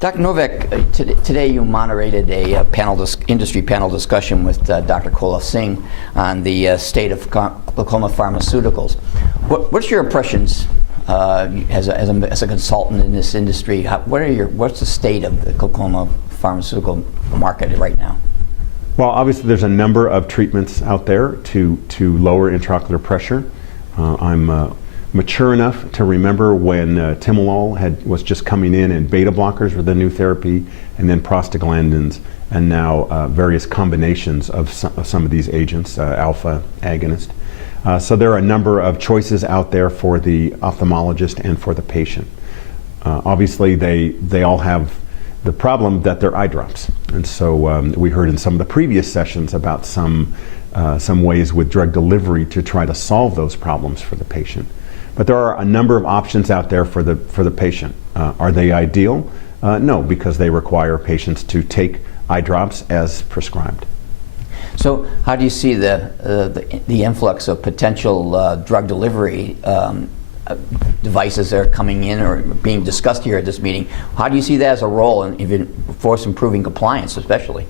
Dr. Novack, today you moderated a industry panel discussion with Dr. Kola Singh on the state of glaucoma pharmaceuticals. What's your impressions as a consultant in this industry? What's the state of the glaucoma pharmaceutical market right now? Well, obviously there's a number of treatments out there to lower intraocular pressure. I'm mature enough to remember when timolol was just coming in, and beta blockers were the new therapy, and then prostaglandins, and now various combinations of some of these agents, alpha agonist. So there are a number of choices out there for the ophthalmologist and for the patient. Obviously they all have the problem that they're eye drops, and so we heard in some of the previous sessions about some ways with drug delivery to try to solve those problems for the patient. But there are a number of options out there for the patient. Are they ideal? No, because they require patients to take eye drops as prescribed. So how do you see the influx of potential drug delivery devices that are coming in or being discussed here at this meeting? How do you see that as a role in force improving compliance, especially?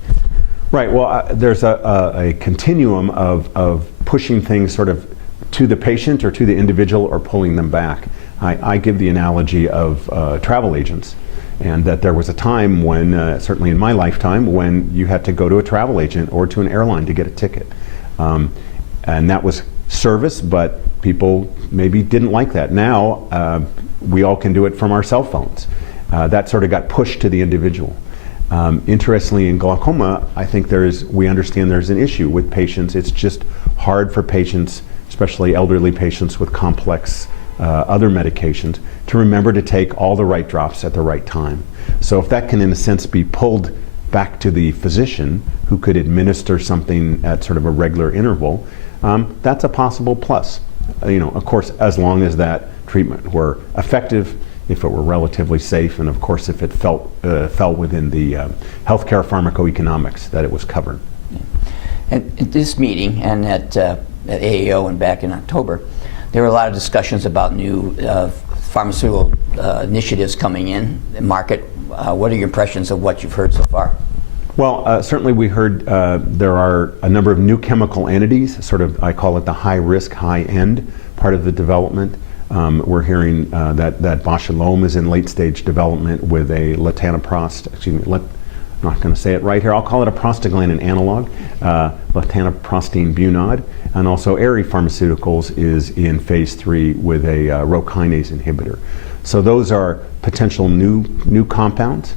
Right. Well, there's a continuum of pushing things sort of to the patient or to the individual, or pulling them back. I give the analogy of travel agents, and that there was a time when, certainly in my lifetime, when you had to go to a travel agent or to an airline to get a ticket. And that was service, but people maybe didn't like that. Now, we all can do it from our cell phones. That sort of got pushed to the individual. Interestingly, in glaucoma, I think we understand there's an issue with patients. It's just hard for patients, especially elderly patients with complex other medications, to remember to take all the right drops at the right time. So if that can, in a sense, be pulled back to the physician who could administer something at sort of a regular interval, that's a possible plus. Of course, as long as that treatment were effective, if it were relatively safe, and of course if it fell within the healthcare pharmacoeconomics that it was covered. And at this meeting and at AAO and back in October, there were a lot of discussions about new pharmaceutical initiatives coming in the market. What are your impressions of what you've heard so far? Well, certainly we heard there are a number of new chemical entities, sort of, I call it the high risk, high end part of the development. We're hearing that botulinum is in late stage development with a I'm not going to say it right here. I'll call it a prostaglandin analog, latanoprostene bunod, and also Aerie Pharmaceuticals is in phase 3 with a Rho kinase inhibitor. So those are potential new compounds,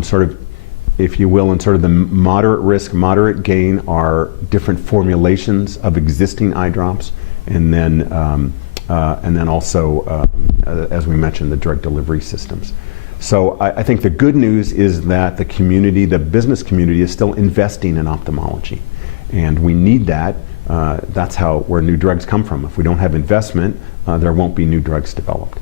sort of, if you will, in sort of the moderate risk, moderate gain are different formulations of existing eye drops, and then also, as we mentioned, the drug delivery systems. So I think the good news is that the community, the business community, is still investing in ophthalmology, and we need that. That's where new drugs come from. If we don't have investment, there won't be new drugs developed.